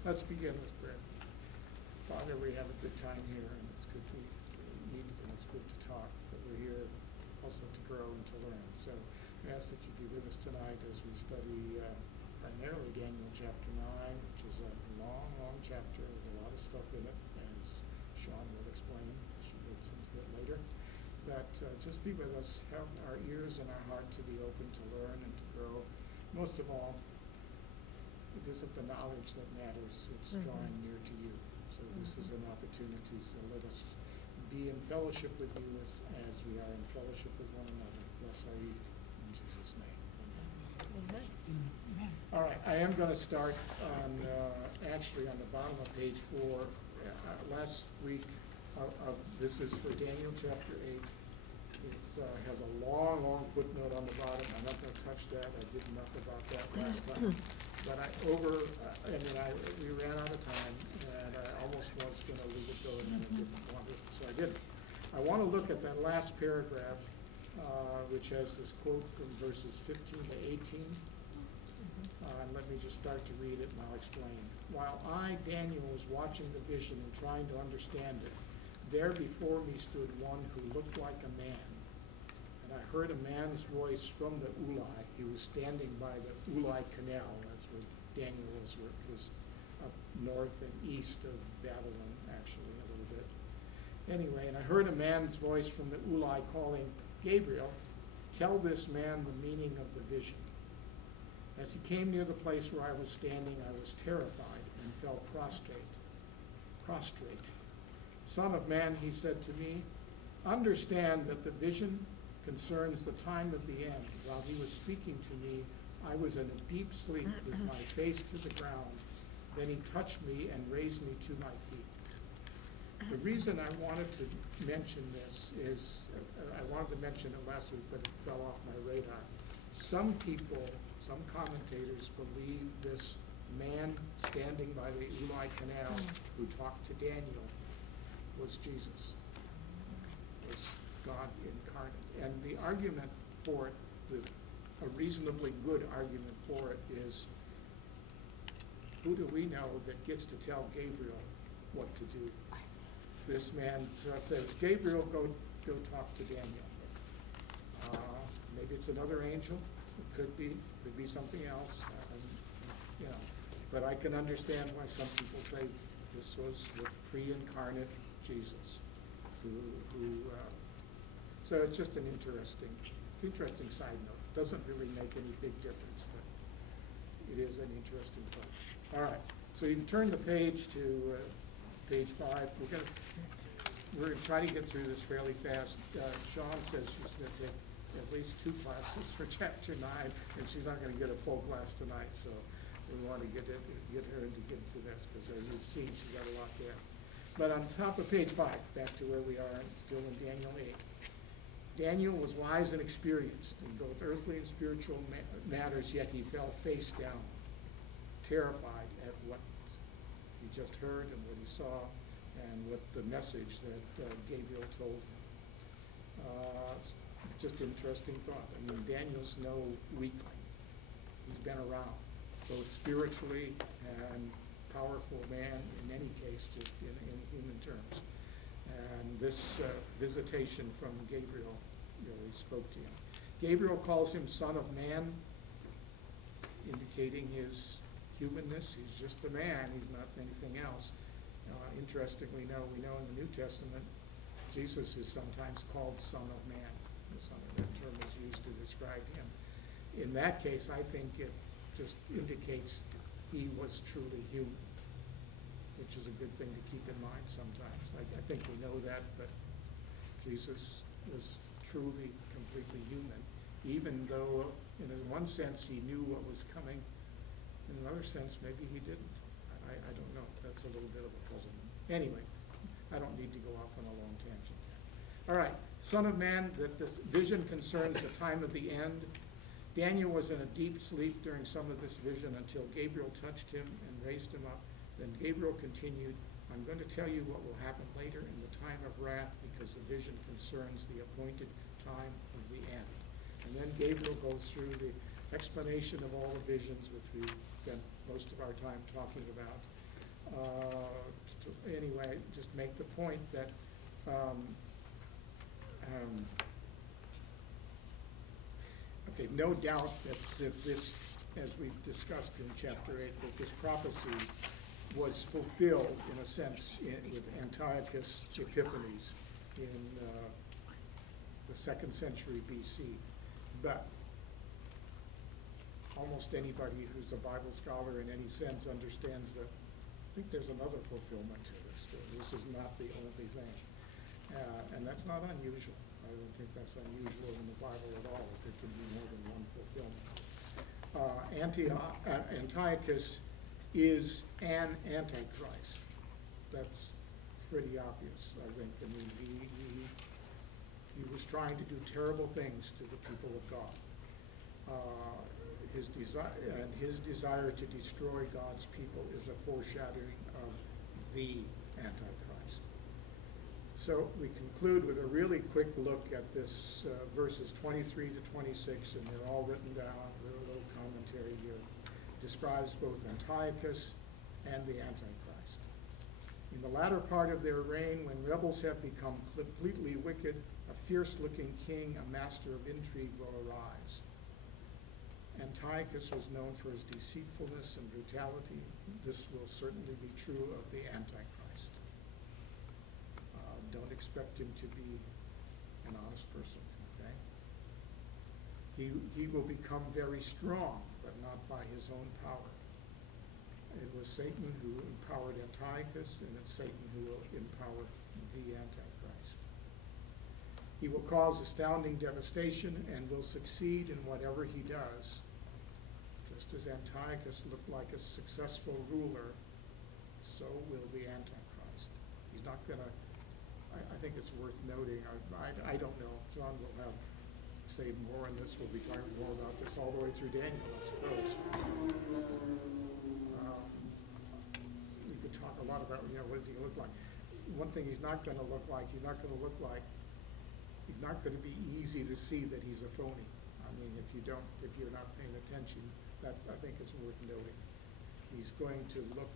Let's begin with prayer. Father, we have a good time here, and it's good to meet, and it's good to talk, but we're here also to grow and to learn. So we ask that you be with us tonight as we study primarily Daniel chapter 9, which is a long, long chapter with a lot of stuff in it, as Shawn will explain. She gets into it later. But just be with us, help our ears and our heart to be open to learn and to grow. Most of all, it isn't the knowledge that matters, it's drawing near to you. So this is an opportunity, so let us be in fellowship with you as we are in fellowship with one another. Bless our evening, in Jesus' name. Amen. Amen. All right, I am going to start on, actually on the bottom of page 4. Last week, this is for Daniel chapter 8. It has a long, long footnote on the bottom. I'm not going to touch that. I did enough about that last time. But we ran out of time, and I almost was going to leave it go, and I didn't want to, so I didn't. I want to look at that last paragraph, which has this quote from verses 15 to 18. And let me just start to read it, and I'll explain. While I, Daniel, was watching the vision and trying to understand it, there before me stood one who looked like a man. And I heard a man's voice from the Ulai. He was standing by the Ulai Canal. That's where Daniel was, where it was up north and east of Babylon, actually, a little bit. Anyway, and I heard a man's voice from the Ulai calling, Gabriel, tell this man the meaning of the vision. As he came near the place where I was standing, I was terrified and fell prostrate. Son of man, he said to me, understand that the vision concerns the time of the end. While he was speaking to me, I was in a deep sleep with my face to the ground. Then he touched me and raised me to my feet. The reason I wanted to mention this is, I wanted to mention it last week, but it fell off my radar. Some people, some commentators believe this man standing by the Ulai Canal who talked to Daniel was Jesus, was God incarnate. And the argument for it, a reasonably good argument for it, is who do we know that gets to tell Gabriel what to do? This man says, Gabriel, go talk to Daniel. Maybe it's another angel. It could be something else. But I can understand why some people say this was the pre-incarnate Jesus, so it's just an interesting side note. It doesn't really make any big difference, but it is an interesting thought. All right, so you can turn the page to page 5. We're going to try to get through this fairly fast. Shawn says she's going to take at least 2 classes for chapter 9, and she's not going to get a full class tonight, so we want to get her to get to this, because as you've seen, she's got a lot there. But on top of page 5, back to where we are, still in Daniel 8. Daniel was wise and experienced in both earthly and spiritual matters, yet he fell face down, terrified at what he just heard and what he saw and what the message that Gabriel told him. It's just an interesting thought. I mean, Daniel's no weakling. He's been around, both spiritually and powerful man, in any case, just in human terms. And this visitation from Gabriel really spoke to him. Gabriel calls him son of man, indicating his humanness. He's just a man. He's not anything else. Interestingly, we know in the New Testament, Jesus is sometimes called son of man. That term is used to describe him. In that case, I think it just indicates he was truly human, which is a good thing to keep in mind sometimes. I think we know that, but Jesus was truly, completely human, even though in one sense he knew what was coming. In another sense, maybe he didn't. I don't know. That's a little bit of a puzzlement. Anyway, I don't need to go off on a long tangent. All right, son of man, that this vision concerns the time of the end. Daniel was in a deep sleep during some of this vision until Gabriel touched him and raised him up. Then Gabriel continued, I'm going to tell you what will happen later in the time of wrath, because the vision concerns the appointed time of the end. And then Gabriel goes through the explanation of all the visions, which we spent most of our time talking about. Anyway, just make the point that okay, no doubt that this, as we've discussed in chapter 8, that this prophecy was fulfilled in a sense with Antiochus Epiphanes in the 2nd century BC. But almost anybody who's a Bible scholar in any sense understands that I think there's another fulfillment to this. This is not the only thing. And that's not unusual. I don't think that's unusual in the Bible at all, that there can be more than one fulfillment. Antiochus is an antichrist. That's pretty obvious, I think. I mean, he was trying to do terrible things to the people of God. His desire to destroy God's people is a foreshadowing of the Antichrist. So we conclude with a really quick look at this verses 23 to 26, and they're all written down. There's a little commentary here. Describes both Antiochus and the Antichrist. In the latter part of their reign, when rebels have become completely wicked, a fierce-looking king, a master of intrigue, will arise. Antiochus was known for his deceitfulness and brutality. This will certainly be true of the Antichrist. Don't expect him to be an honest person, okay? He will become very strong, but not by his own power. It was Satan who empowered Antiochus, and it's Satan who will empower the Antichrist. He will cause astounding devastation and will succeed in whatever he does. Just as Antiochus looked like a successful ruler, so will the Antichrist. He's not going to, I think it's worth noting, I don't know, John will have say more on this, we'll be talking more about this all the way through Daniel, I suppose. We could talk a lot about, what is he going to look like? One thing he's not going to look like, he's not going to be easy to see that he's a phony. I mean, if you're not paying attention, I think it's worth noting. He's going to look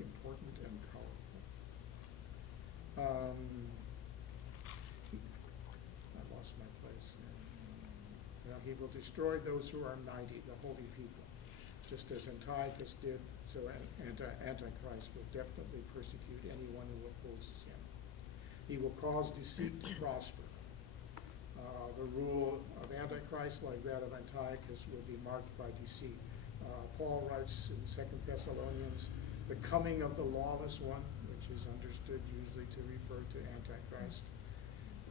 important and powerful. I lost my place. He will destroy those who are mighty, the holy people. Just as Antiochus did, so Antichrist will definitely persecute anyone who opposes him. He will cause deceit to prosper. The rule of Antichrist, like that of Antiochus, will be marked by deceit. Paul writes in 2 Thessalonians, the coming of the lawless one, which is understood usually to refer to Antichrist,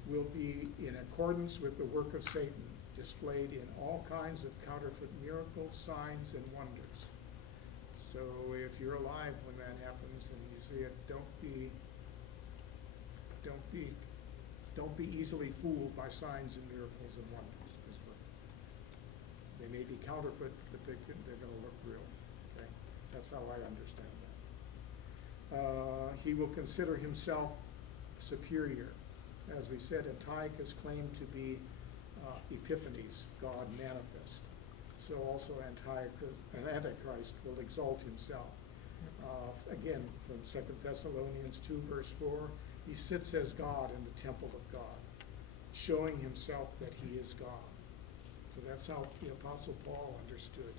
will be in accordance with the work of Satan, displayed in all kinds of counterfeit miracles, signs, and wonders. So if you're alive when that happens and you see it, don't be easily fooled by signs and miracles and wonders. They may be counterfeit, but they're going to look real. Okay? That's how I understand that. He will consider himself superior. As we said, Antiochus claimed to be Epiphanes, God manifest. So also Antichrist will exalt himself. Again, from 2 Thessalonians 2, verse 4, he sits as God in the temple of God, showing himself that he is God. So that's how the Apostle Paul understood,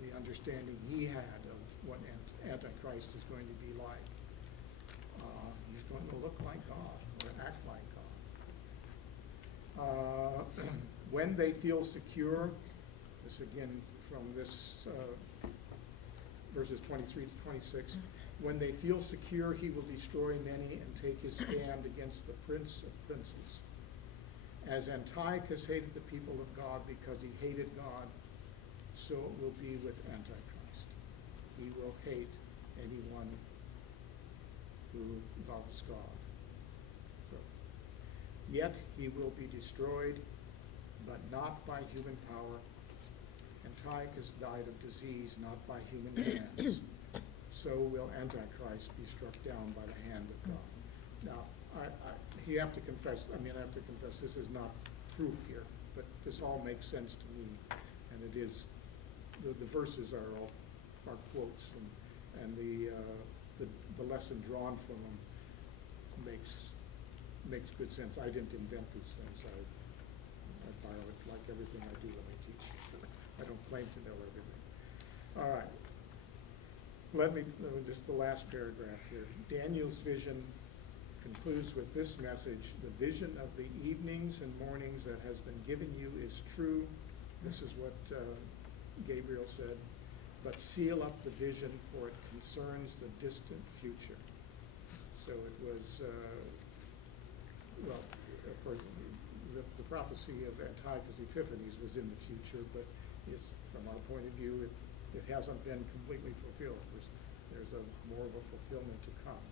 the understanding he had of what Antichrist is going to be like. He's going to look like God or act like God. When they feel secure, this again from this verses 23 to 26, when they feel secure, he will destroy many and take his stand against the prince of princes. As Antiochus hated the people of God because he hated God, so it will be with Antichrist. He will hate anyone who loves God. So, yet he will be destroyed, but not by human power. Antiochus died of disease, not by human hands. So will Antichrist be struck down by the hand of God. Now, I have to confess, this is not proof here, but this all makes sense to me, and it is, the verses are all are quotes, and the lesson drawn from them makes good sense. I didn't invent these things. I borrow it like everything I do when I teach. I don't claim to know everything. All right. Just the last paragraph here. Daniel's vision concludes with this message: the vision of the evenings and mornings that has been given you is true. This is what Gabriel said. But seal up the vision, for it concerns the distant future. So it was, well, of course, the prophecy of Antiochus Epiphanes was in the future, but it's, from our point of view, it hasn't been completely fulfilled. There's more of a fulfillment to come.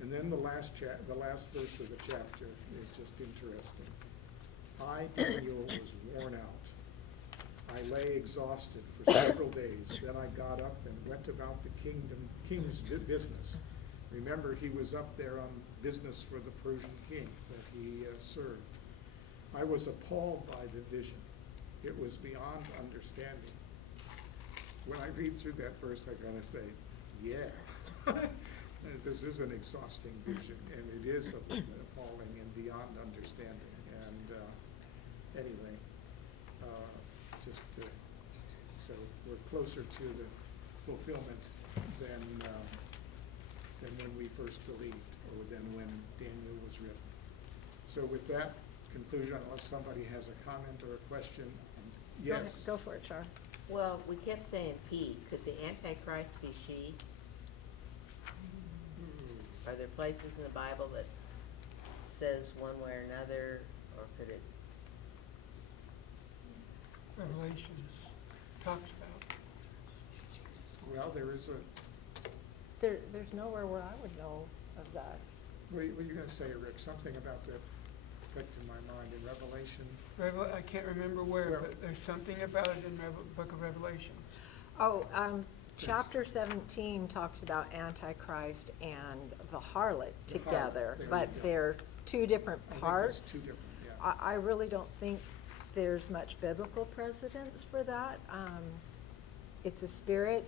And then the last verse of the chapter is just interesting. I, Daniel, was worn out. I lay exhausted for several days. Then I got up and went about the king's business. Remember, he was up there on business for the Persian king that he served. I was appalled by the vision. It was beyond understanding. When I read through that verse, I gotta say, yeah, this is an exhausting vision, and it is appalling and beyond understanding. And anyway, so we're closer to the fulfillment than when we first believed, or than when Daniel was written. So with that conclusion, unless somebody has a comment or a question, yes. Go for it, Char. Well, we kept saying he. Could the Antichrist be she? Are there places in the Bible that says one way or another, or could it? Revelations talks about. Well, there is There's nowhere where I would know of that. what are you going to say, Rick? Something about that clicked in my mind in Revelation. I can't remember where, but there's something about it in Book of Revelation. Oh, chapter 17 talks about Antichrist and the harlot The together, harlot, there but you go. they're two different I think parts. there's two different, yeah. I really don't think there's much biblical precedence for that. It's a spirit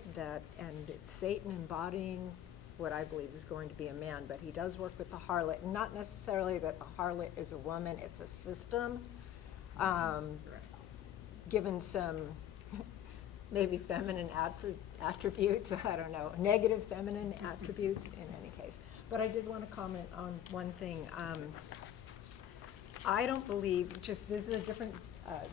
and it's Satan embodying what I believe is going to be a man, but he does work with the harlot. Not necessarily that the harlot is a woman, it's a system, Right. given some maybe feminine attributes, I don't know, negative feminine attributes in any case. But I did want to comment on one thing. I don't believe, just this is a different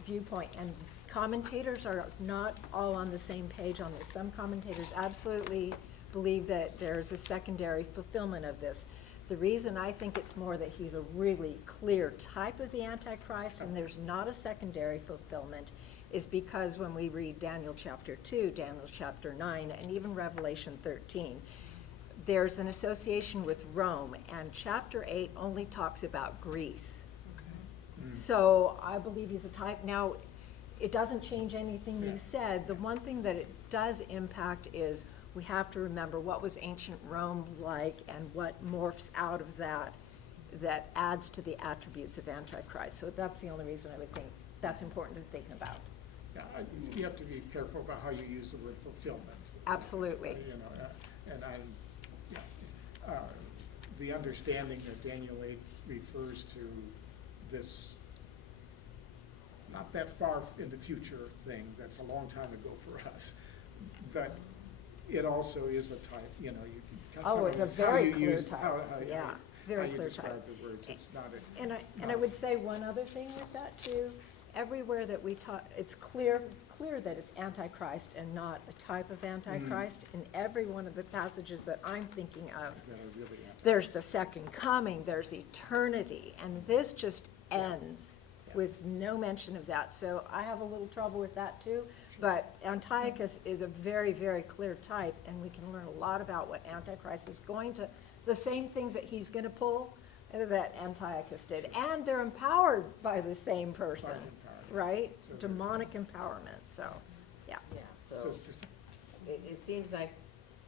viewpoint, and commentators are not all on the same page on this. Some commentators absolutely believe that there's a secondary fulfillment of this. The reason I think it's more that he's a really clear type of the Antichrist and there's not a secondary fulfillment is because when we read Daniel chapter 2, Daniel chapter 9, and even Revelation 13, there's an association with Rome, and chapter 8 only talks about Greece. So I believe he's a type. Now, it doesn't change anything you said. The one thing that it does impact is we have to remember what was ancient Rome like and what morphs out of that adds to the attributes of Antichrist. So that's the only reason I would think that's important to think about. Yeah, you have to be careful about how you use the word fulfillment. Absolutely. You know, the understanding that Daniel 8 refers to this not that far in the future thing, that's a long time ago for us, but it also is a type, you know, It's a very clear type. Yeah, very how you clear describe type. the words, it's not a. And I would say one other thing with that too. Everywhere that we talk, it's clear that it's Antichrist and not a type of Antichrist. In every one of the passages that I'm thinking of, That are really there's the second coming, there's eternity, and this just ends with no mention of that. So I have a little trouble with that too. But Antiochus is a very, very clear type, and we can learn a lot about what Antichrist is going to, the same things that he's going to pull that Antiochus did. And they're empowered by the same person, right? So Demonic empowerment, so, yeah. Yeah, So so it's just, it seems like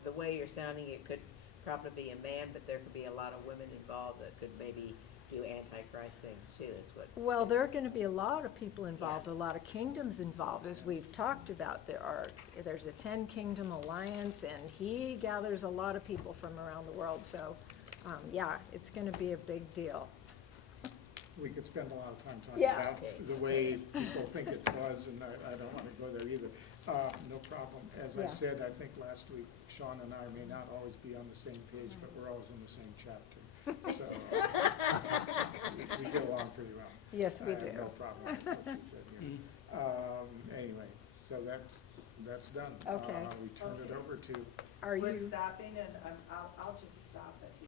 the way you're sounding, it could probably be a man, but there could be a lot of women involved that could maybe do antichrist things too, is what. Well, there are gonna be a lot of people involved, a lot of kingdoms involved, as we've talked about. There's a 10-kingdom alliance, and he gathers a lot of people from around the world, so, yeah, it's gonna be a big deal. We could spend a lot of time talking Yeah. about the way people think it was, and I don't want to go there either. No problem. As I Yeah. said, I think last week, Shawn and I may not always be on the same page, but we're always in the same chapter. So we get along pretty well. Yes, we I do. have no problem with what you said here. Anyway, so that's done. Okay. We turn it over to, Are We're you, stopping, and I'll just stop it